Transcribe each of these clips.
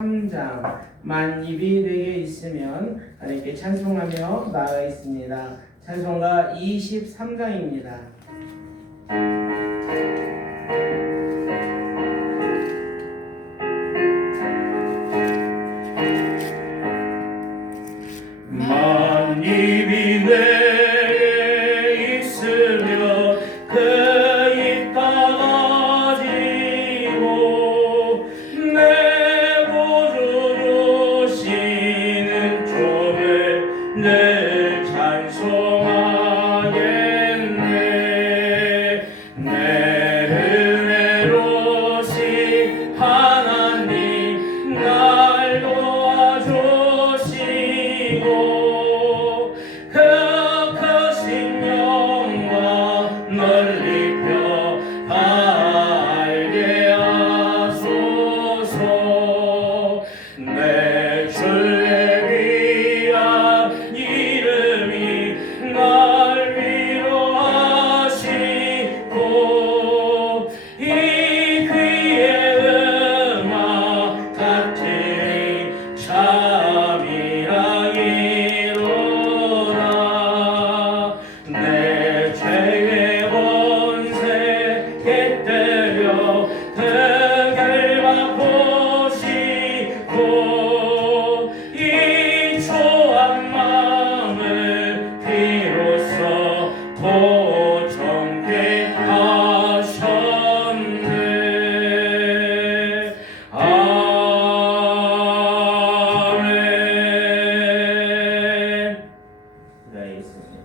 3장 만입이 내게 있으면 하나님께 찬송하며 나아가 있습니다. 찬송가 23장입니다. 만입이 내게 있으면 그 입 닫아지고 내 구주 주시는 종을 늘 찬송하겠네. 내 은혜로신 하나님 날 도와주시고 그 크신 영광 널리 펴 알게 하소서. 내 주의 귀한 이름이 날 위로하시고 이 귀의 음악 같으니 참이라 이루나. 내 죄의 본세 깨뜨려 그걸 맛보시고 이 초한 마음을 비로소 고정케 하셨네. 아멘. 기도하겠습니다.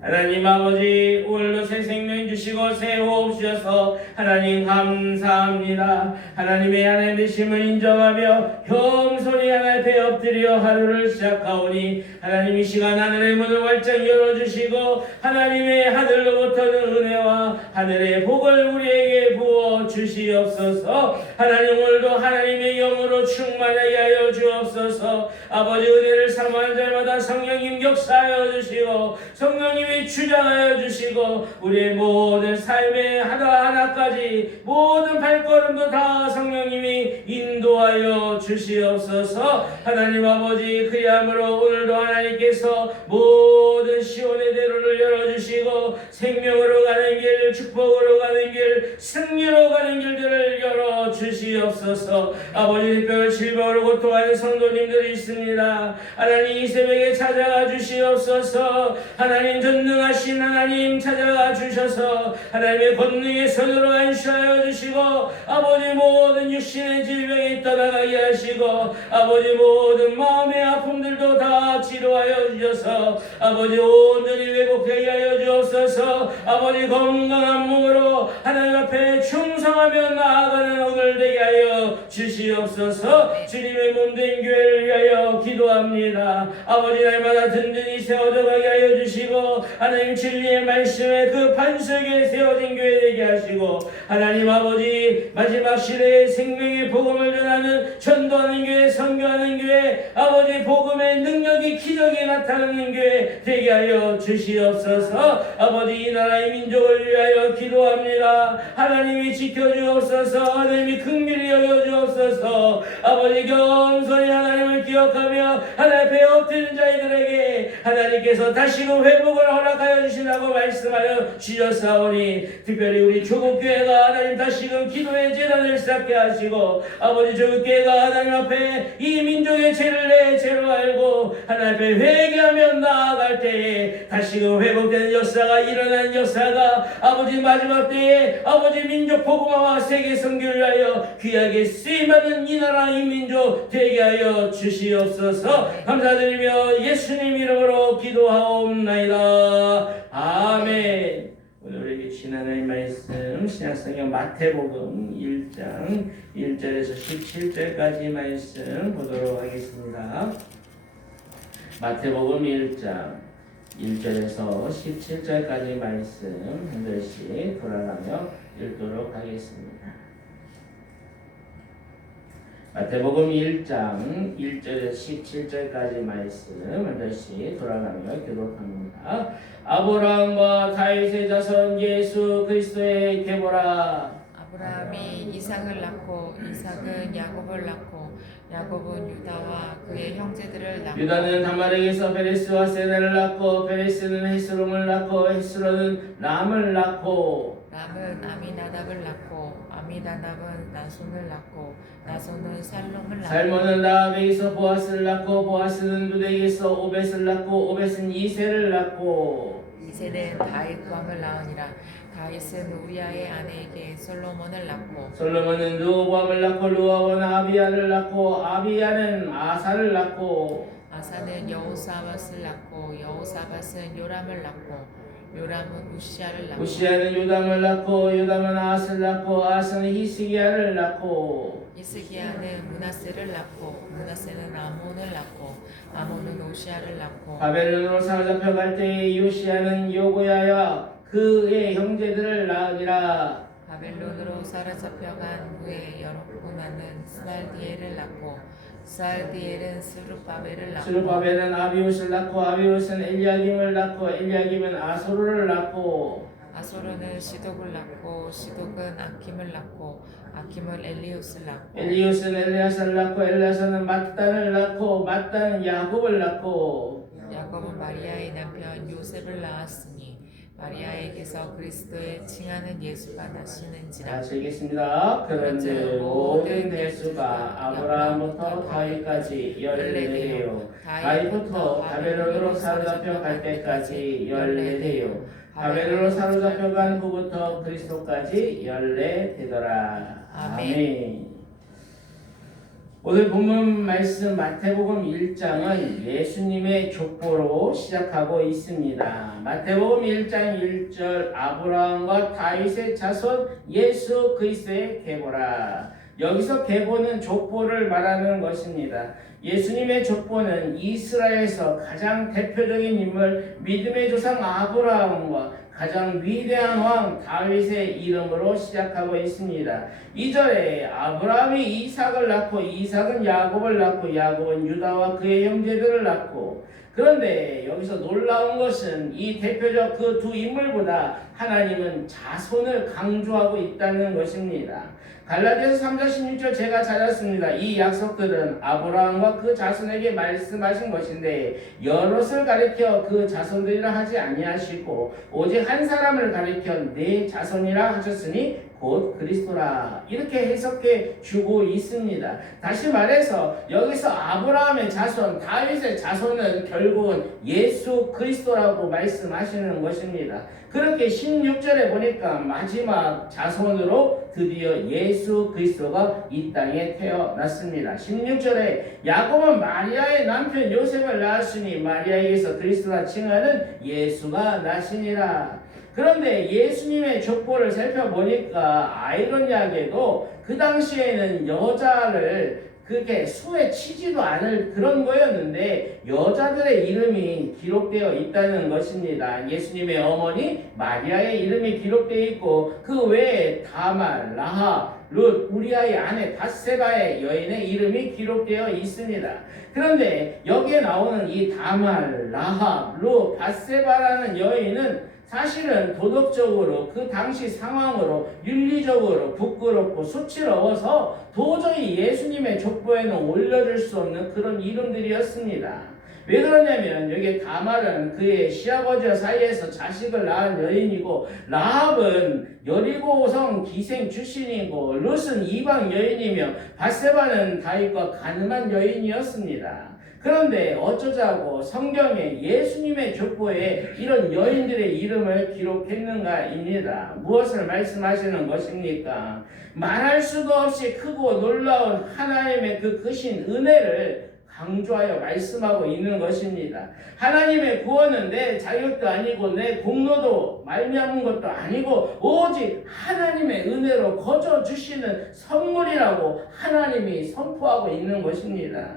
하나님 아버지, 오늘도 새 생명 주시고 새 호흡 주셔서 하나님 감사합니다. 하나님의 되심을 인정하며 겸손히 하나님 앞에 엎드려 하루를 시작하오니 하나님 이 시간 하늘의 문을 활짝 열어주시고 하나님의 하늘로부터는 은혜와 하늘의 복을 우리에게 부어 주시옵소서. 하나님 오늘도 하나님의 영으로 충만하게 하여 주옵소서. 아버지 은혜를 사모하는 자마다 성령님 역사하여 주시고 성령님이 주장하여 주시고 우리의 모든 삶의 하나하나까지 모든 발걸음도 다 성령님이 인도하여 주시옵소서. 하나님 아버지, 그리함으로 오늘도 하나님께서 모든 시온의 대로를 열어주시고 생명으로 가는 길, 축복으로 가는 길, 승리로 가는 길들을 열어주시옵소서. 아버지, 특별 질병으로 고통하는 성도님들이 있습니다. 하나님 이 새벽에 찾아가 주시옵소서. 하나님 전능하신 하나님 찾아가 주셔서 하나님의 권능의 손으로 안수하여 주시고 아버지 모든 육신의 질병이 떠나가게 하시고 아버지 모든 마음의 아픔들도 다 치료하여 주셔서 아버지 온전히 회복하게 하여 주옵소서. 아버지 건강한 몸으로 하나님 앞에 충성하며 나아가는 오늘 되게 하여 주시옵소서. 주님의 몸된 교회를 위하여 기도합니다. 아버지 날마다 든든히 세워져 가게 하여 주시고 하나님 진리의 말씀에 그 반석에 세워진 교회 되게 하시고 하나님 아버지 마지막 시대에 생명의 복음을 전하는 전도하는 교회, 선교하는 교회, 아버지 복음의 능력이 기적이 나타나는 교회 되게 하여 주시옵소서. 아버지 이 나라의 민족을 위하여 기도합니다. 하나님이 지켜주옵소서. 하나님이 긍휼히 여겨주옵소서. 아버지 겸손히 하나님을 기억하며 하나님 앞에 엎드린 자들에게 하나님께서 다시금 회복을 허락하여 주시라고 말씀하여 주셨사오니 특별히 우리 조국교회가 하나님 다시금 기도의 재단을 쌓게 하시고 아버지 조국교회가 하나님 앞에 이 민족의 죄를 내 죄로 알고 하나님 앞에 회개하며 나아갈 때에 다시금 회복되는 역사가 일어나는 역사가 아버지 마지막 때에 아버지 민족 복음화와 세계 선교를 하여 귀하게 쓰임받는 이 나라 이 민족 되게 하여 주시옵소서. 감사드리며 예수님 이름으로 기도하옵나이다. 아멘. 오늘 우리에게 지난해 말씀 신약성경 마태복음 1장 1절에서 17절까지 말씀 보도록 하겠습니다. 마태복음 1장 1절에서 17절까지 말씀 한 절씩 돌아가며 읽도록 하겠습니다. 마태복음 1장 1절에서 17절까지 말씀 한 절씩 돌아가며 교독합니다. 아브라함과 다윗의 자손 예수 그리스도의 계보라. 아브라함이 이삭을 낳고 이삭은 야곱을 낳고 야곱은 유다와 그의 형제들을 낳고 유다는 다말에게서 베레스와 세나를 낳고 베레스는 헤스론을 낳고 헤스론은 람을 낳고 람은 아미나답을 낳고 아미나답은 나손을 낳고 나손은 살롬을 낳고 살몬은 라합에게서 보아스를 낳고 보아스는 루데에게서 오벳을 낳고 오벳은 이세를 낳고 이세는 다윗 왕을 낳으니라. 다윗은 우리아의 아내에게 솔로몬을 낳고 솔로몬은 르호보암을 낳고 르호보암은 아비야를 낳고 아비야는 아사를 낳고 아사는 여호사밧을 낳고 여호사밧은 요람을 낳고 요람은 우시아를 낳고 우시야는 요담을 낳고 요담은 아스를 낳고 아스는 히스기야를 낳고 히스기야는 므낫세를 낳고 므낫세는 아몬을 낳고 아몬은 오시아를 낳고 바벨론으로 사로잡혀 갈 때에 요시야는 요고야와 그의 형제들을 낳으니라. 바벨론으로 사로잡혀간 후에 여로보암은 스알디엘을 낳고 스알디엘은 스룹바벨을 낳고 스룹바벨은 아비옷을 낳고 아비옷은 엘리야김을 낳고 엘리야김은 아소르를 낳고 아소르는 시독을 낳고 시독은 아킴을 낳고 아킴은 엘리옷을 낳고 엘리옷은 엘리야사를 낳고 엘리야사는 mat단을 낳고 mat단은 야곱을 낳고 야곱은 마리아의 남편 요셉을 낳았으니 마리아에게서 그리스도의 칭하는 예수가 나시는지라. 다시 읽겠습니다. 그런즉 모든 대수가 아브라함부터 다윗까지 14대요 다윗부터 바벨론으로 사로잡혀 갈 때까지 14대요 바벨론으로 사로잡혀 간 후부터 그리스도까지 14대더라. 아멘. 오늘 본문 말씀 마태복음 1장은 예수님의 족보로 시작하고 있습니다. 마태복음 1장 1절 아브라함과 다윗의 자손 예수 그리스도의 계보라. 여기서 계보는 족보를 말하는 것입니다. 예수님의 족보는 이스라엘에서 가장 대표적인 인물 믿음의 조상 아브라함과 가장 위대한 왕 다윗의 이름으로 시작하고 있습니다. 2절에 아브라함이 이삭을 낳고 이삭은 야곱을 낳고 야곱은 유다와 그의 형제들을 낳고 그런데 여기서 놀라운 것은 이 대표적 그 두 인물보다 하나님은 자손을 강조하고 있다는 것입니다. 갈라디아서 3장 16절 제가 찾았습니다. 이 약속들은 아브라함과 그 자손에게 말씀하신 것인데 여럿을 가리켜 그 자손들이라 하지 아니하시고 오직 한 사람을 가리켜 네 자손이라 하셨으니 곧 그리스도라. 이렇게 해석해 주고 있습니다. 다시 말해서 여기서 아브라함의 자손, 다윗의 자손은 결국은 예수 그리스도라고 말씀하시는 것입니다. 그렇게 16절에 보니까 마지막 자손으로 드디어 예수 그리스도가 이 땅에 태어났습니다. 16절에 야곱은 마리아의 남편 요셉을 낳았으니 마리아에게서 그리스도라 칭하는 예수가 나시니라. 그런데 예수님의 족보를 살펴보니까 아이러니하게도 그 당시에는 여자를 그렇게 수에 치지도 않을 그런 거였는데 여자들의 이름이 기록되어 있다는 것입니다. 예수님의 어머니 마리아의 이름이 기록되어 있고 그 외에 다말, 라합, 룻, 우리아의 아내 밧세바의 여인의 이름이 기록되어 있습니다. 그런데 여기에 나오는 이 다말, 라합, 룻, 밧세바라는 여인은 사실은 도덕적으로 그 당시 상황으로 윤리적으로 부끄럽고 수치러워서 도저히 예수님의 족보에는 올려줄 수 없는 그런 이름들이었습니다. 왜 그러냐면 여기 다말은 그의 시아버지와 사이에서 자식을 낳은 여인이고 라합은 여리고성 기생 출신이고 룻은 이방 여인이며 밧세바는 다윗과 가늠한 여인이었습니다. 그런데 어쩌자고 성경에 예수님의 족보에 이런 여인들의 이름을 기록했는가입니다. 무엇을 말씀하시는 것입니까? 말할 수도 없이 크고 놀라운 하나님의 그 크신 은혜를 강조하여 말씀하고 있는 것입니다. 하나님의 구원은 내 자격도 아니고 내 공로도 말미암은 것도 아니고 오직 하나님의 은혜로 거저 주시는 선물이라고 하나님이 선포하고 있는 것입니다.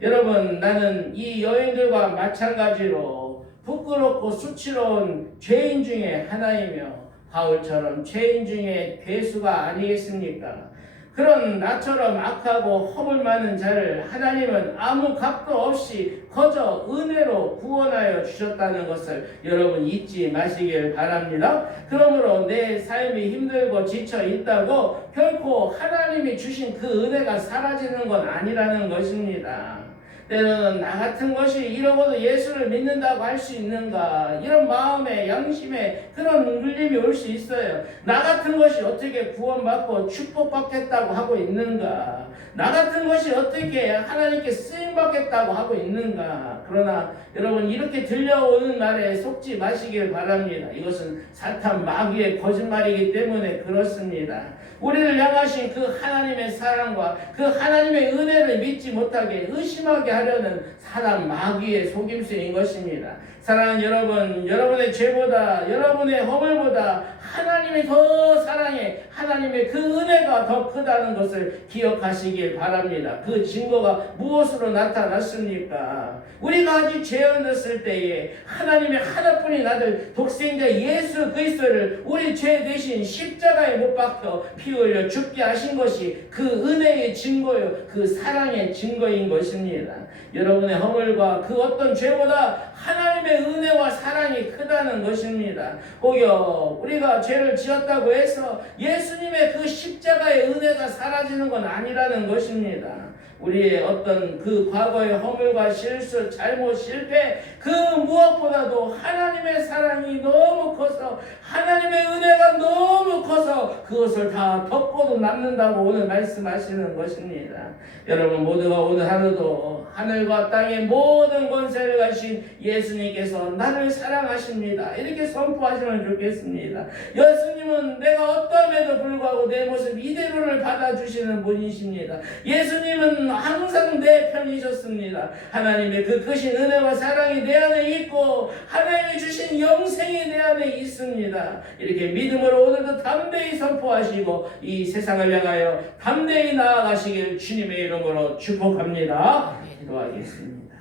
여러분, 나는 이 여인들과 마찬가지로 부끄럽고 수치로운 죄인 중에 하나이며 바울처럼 죄인 중에 괴수가 아니겠습니까? 그런 나처럼 악하고 허물 많은 자를 하나님은 아무 값도 없이 거저 은혜로 구원하여 주셨다는 것을 여러분 잊지 마시길 바랍니다. 그러므로 내 삶이 힘들고 지쳐 있다고 결코 하나님이 주신 그 은혜가 사라지는 건 아니라는 것입니다. 때로는 나 같은 것이 이러고도 예수를 믿는다고 할 수 있는가, 이런 마음에 양심에 그런 눌림이 올 수 있어요. 나 같은 것이 어떻게 구원받고 축복받겠다고 하고 있는가, 나 같은 것이 어떻게 하나님께 쓰임받겠다고 하고 있는가. 그러나 여러분, 이렇게 들려오는 말에 속지 마시길 바랍니다. 이것은 사탄 마귀의 거짓말이기 때문에 그렇습니다. 우리를 향하신 그 하나님의 사랑과 그 하나님의 은혜를 믿지 못하게 의심하게 하려는 사단 마귀의 속임수인 것입니다. 사랑하는 여러분, 여러분의 죄보다, 여러분의 허물보다 하나님이 더 사랑해, 하나님의 그 은혜가 더 크다는 것을 기억하시길 바랍니다. 그 증거가 무엇으로 나타났습니까? 우리가 아직 죄 없었을 때에 하나님의 하나뿐인 아들 독생자 예수 그리스도를 우리 죄 대신 십자가에 못 박혀 피 흘려 죽게 하신 것이 그 은혜의 증거요, 그 사랑의 증거인 것입니다. 여러분의 허물과 그 어떤 죄보다 하나님의 은혜와 사랑이 크다는 것입니다. 혹여 우리가 죄를 지었다고 해서 예수님의 그 십자가의 은혜가 사라지는 건 아니라는 것입니다. 우리의 어떤 그 과거의 허물과 실수, 잘못, 실패, 그 무엇보다도 하나님의 사랑이 너무 커서, 하나님의 은혜가 너무 커서 그것을 다 덮고도 남는다고 오늘 말씀하시는 것입니다. 여러분 모두가 오늘 하루도 하늘과 땅의 모든 권세를 가신 예수님께서 나를 사랑하십니다, 이렇게 선포하시면 좋겠습니다. 예수님은 내가 어떠함에도 불구하고 내 모습 이대로를 받아주시는 분이십니다. 예수님은 항상 내 편이셨습니다. 하나님의 그 크신 은혜와 사랑이 내 안에 있고 하나님이 주신 영생이 내 안에 있습니다. 이렇게 믿음으로 오늘도 담대히 선포하시고 이 세상을 향하여 담대히 나아가시길 주님의 이름으로 축복합니다. 기도하겠습니다.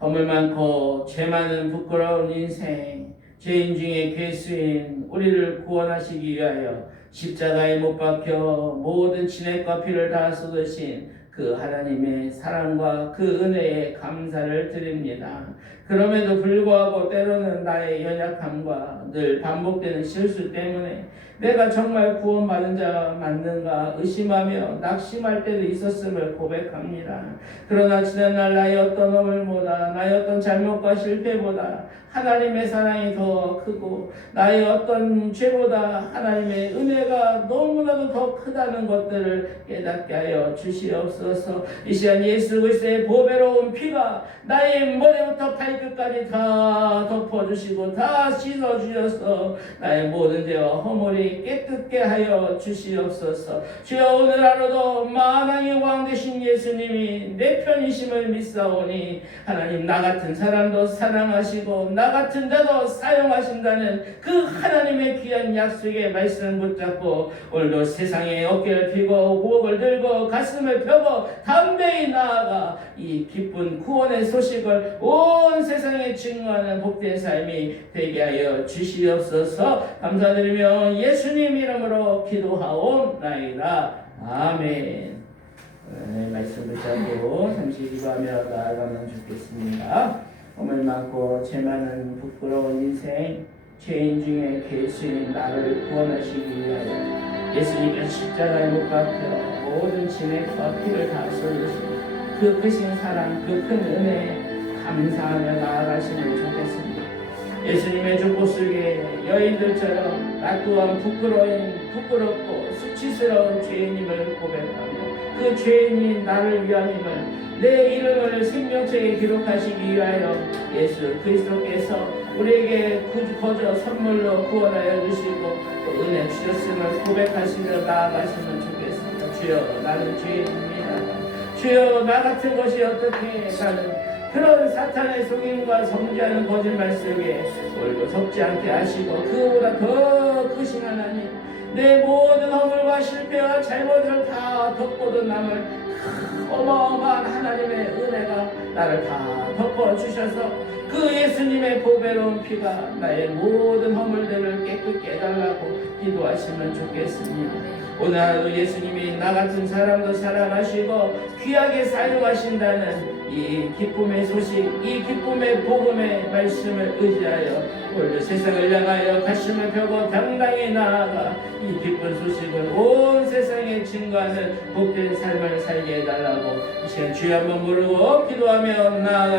허물 많고 죄 많은 부끄러운 인생, 죄인 중에 괴수인 우리를 구원하시기 위하여 십자가에 못 박혀 모든 진액과 피를 다 쏟으신 그 하나님의 사랑과 그 은혜에 감사를 드립니다. 그럼에도 불구하고 때로는 나의 연약함과 늘 반복되는 실수 때문에 내가 정말 구원받은 자가 맞는가 의심하며 낙심할 때도 있었음을 고백합니다. 그러나 지난날 나의 어떤 허물보다, 나의 어떤 잘못과 실패보다 하나님의 사랑이 더 크고 나의 어떤 죄보다 하나님의 은혜가 너무나도 더 크다는 것들을 깨닫게 하여 주시옵소서. 이 시간 예수 그리스도의 보배로운 피가 나의 머리부터 발끝까지 다 덮어주시고 다 씻어주셔서 나의 모든 죄와 허물이 깨끗게 하여 주시옵소서. 주여 오늘 하루도 만왕의 왕 되신 예수님이 내 편이심을 믿사오니 하나님 나 같은 사람도 사랑하시고 나 같은 자도 사용하신다는 그 하나님의 귀한 약속의 말씀 붙잡고 오늘도 세상에 어깨를 펴고 구억을 들고 가슴을 펴고 담대히 나아가 이 기쁜 구원의 소식을 온 세상에 증거하는 복된 삶이 되게 하여 주시옵소서. 감사드리며 예수님 이름으로 기도하옵나이다. 아멘. 말씀 붙잡고 잠시 기도하며 나아가면 좋겠습니다. 허물 많고 죄 많은 부끄러운 인생, 죄인 중에 괴수인 나를 구원하시기 위하여 예수님께서 십자가에 못 박혀 모든 진액과 피를 다 쏟으신 그 크신 사랑, 그 큰 은혜에 감사하며 나아가시면 좋겠습니다. 예수님의 족보 속에 여인들처럼 나 또한 부끄럽고 수치스러운 죄인임을 고백하며 그 죄인인 나를 위함임을, 내 이름을 생명책에 기록하시기 위하여 예수 그리스도께서 우리에게 거저 선물로 구원하여 주시고 또 은혜 주셨음을 고백하시며 나아가시면 좋겠습니다. 주여 나는 죄인입니다. 주여 나 같은 것이 어떻게 나는 그런 사탄의 속임과 성지하는 거짓말 속에 오늘도 속지 않게 하시고 그보다 더 크신 하나님, 내 모든 허물과 실패와 잘못을 다 덮고도 남을 어마어마한 하나님의 은혜가 나를 다 덮어주셔서 그 예수님의 보배로운 피가 나의 모든 허물들을 깨끗게 해달라고 기도하시면 좋겠습니다. 오늘 하루 예수님이 나 같은 사람도 사랑하시고 귀하게 사용하신다는 이 기쁨의 소식, 이 기쁨의 복음의 말씀을 의지하여 오늘도 세상을 향하여 가슴을 펴고 당당히 나아가 이 기쁜 소식을 온 세상에 증거하는 복된 삶을 살게 해달라고 이 시간 주여 한번 부르고 기도하며 나아가겠습니다.